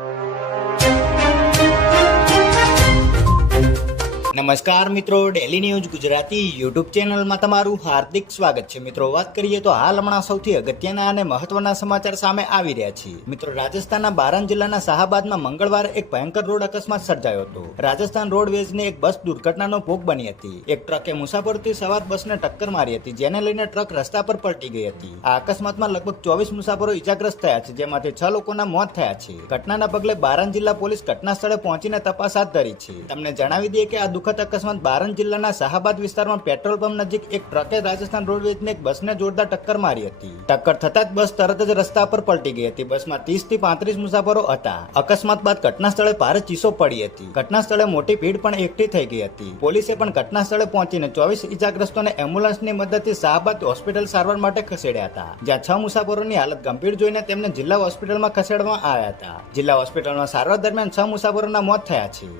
you. નમસ્કાર મિત્રો daily news Gujarati YouTube ચેનલમાં તમારું હાર્દિક સ્વાગત છે. મિત્રો, વાત કરીએ તો હાલ હમણાં સૌથી અગત્યના અને મહત્વના સમાચાર સામે આવી રહ્યા છે મિત્રો, રાજસ્થાનના બારાન જિલ્લાના શાહાબાદમાં મંગળવારે એક ભયંકર રોડ અકસ્માત સર્જાયો હતો. રાજસ્થાન રોડવેઝની એક બસ દુર્ઘટનાનો ભોગ બની હતી. એક ટ્રકે મુસાફરોથી સવાર બસને ટક્કર મારી હતી, જેને લઈને ટ્રક રસ્તા પર પલટી ગઈ હતી. આ અકસ્માતમાં લગભગ ચોવીસ મુસાફરો ઇજાગ્રસ્ત થયા છે, જેમાંથી છ લોકોના મોત થયા છે. ઘટનાના પગલે બારાન જિલ્લા પોલીસ ઘટના સ્થળે પહોંચીને તપાસ હાથ ધરી છે. તમને જણાવી દઈએ કે આ દુઃખદ અકસ્માત બારન જિલ્લાના શાહાબાદ વિસ્તારમાં પેટ્રોલ પંપ નજીક એક ટ્રકે રાજસ્થાન રોડવેઝને એક બસને જોરદાર ટક્કર મારી હતી. ટક્કર થતાં જ બસ તરત જ રસ્તા પર પલટી ગઈ હતી. બસમાં ત્રીસથી પાંત્રીસ મુસાફરો હતા. અકસ્માત બાદ ઘટના સ્થળે ભારે ચીસો પડી હતી. ઘટના સ્થળે મોટી ભીડ પણ એકઠી થઈ ગઈ હતી. પોલીસે પણ ઘટના સ્થળે પહોંચીને ચોવીસ ઇજાગ્રસ્તોને એમ્બ્યુલન્સની મદદથી શાહબાદ હોસ્પિટલ સારવાર માટે ખસેડ્યા હતા. જ્યાં છ મુસાફરોની હાલત ગંભીર જોઈને તેમને જિલ્લા હોસ્પિટલમાં ખસેડવામાં આવ્યા હતા. જિલ્લા હોસ્પિટલમાં સારવાર દરમિયાન છ મુસાફરોના મોત થયા છે.